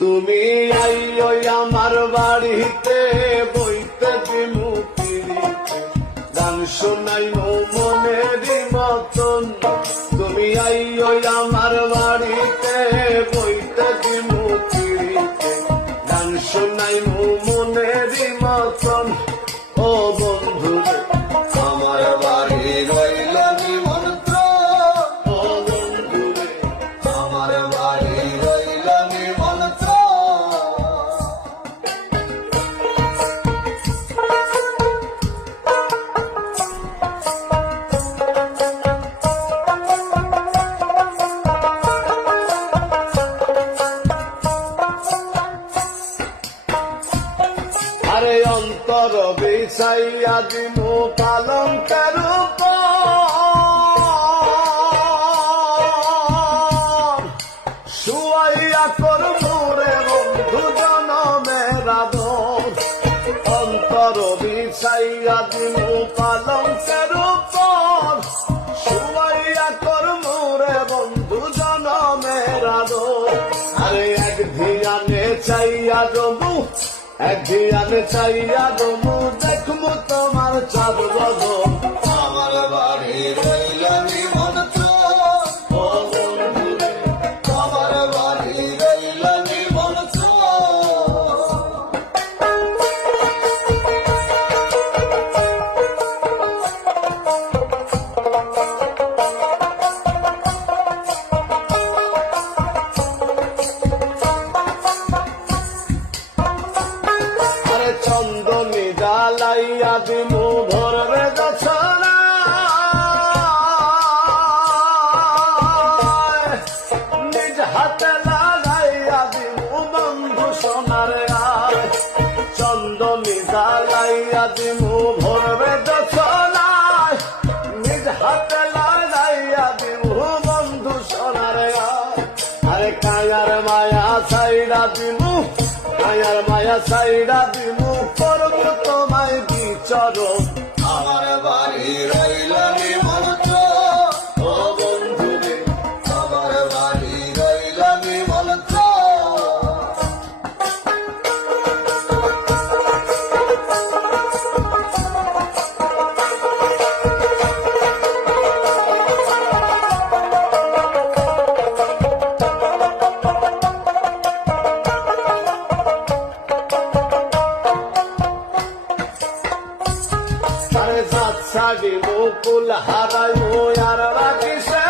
তুমি আইও আমার বাড়িতে বইতে দিমু পিড়িতে গান শোনাইমু মনেরই মতন। তুমি আইও আমার বাড়িতে বইতে দিমু পিড়িতে গান শোনাইমু মনেরই মতন। ও বন্ধু আমার বাড়ি রইল নিমন্ত্র, ও বন্ধু আমার বাড়ি রইল নিমন্ত্র। আরে অন্তর বিছাইয়া দিমু পালঙ্কের উপর, শুয়াইয়া করমু রে বন্ধু জনমের আদর। অন্তর বিছাইয়া দিমু পালঙ্কের উপর, শুয়াইয়া করমু রে বন্ধু জনমের আদর। আরে এক ধিয়ানে চাইয়া দমু, এক ধিয়ানে চাইয়া দমু, দেখমু তোমার চাঁদ বদন। আমার বাড়ি রইল নিমন্ত্র, ও বন্ধু রে আমার বাড়ি রইল নিমন্ত্র। আরে চন্দনী জ্বালাইয়া দিমু ভরবে গছনা, নিজ হাতে লাগাইয়া দিমু বন্ধু সোনার আয়। চন্দনী জ্বালাইয়া দিমু ভরবে গছনা, নিজ হাতে লাগাইয়া দিমু বন্ধু সোনার আয়। আরে কায়ার মায়া ছাইড়া দিমু, কায়ার মায়া ছাইড়া দিমু, করবো তোমায় বিচরণ। আমার বাড়ি রইল নিমন্ত্র, ও বন্ধু রে আমার বাড়ি রইল নিমন্ত্র। আরে জাত ছাড়ি মুকুল হারাই আর রাখি সে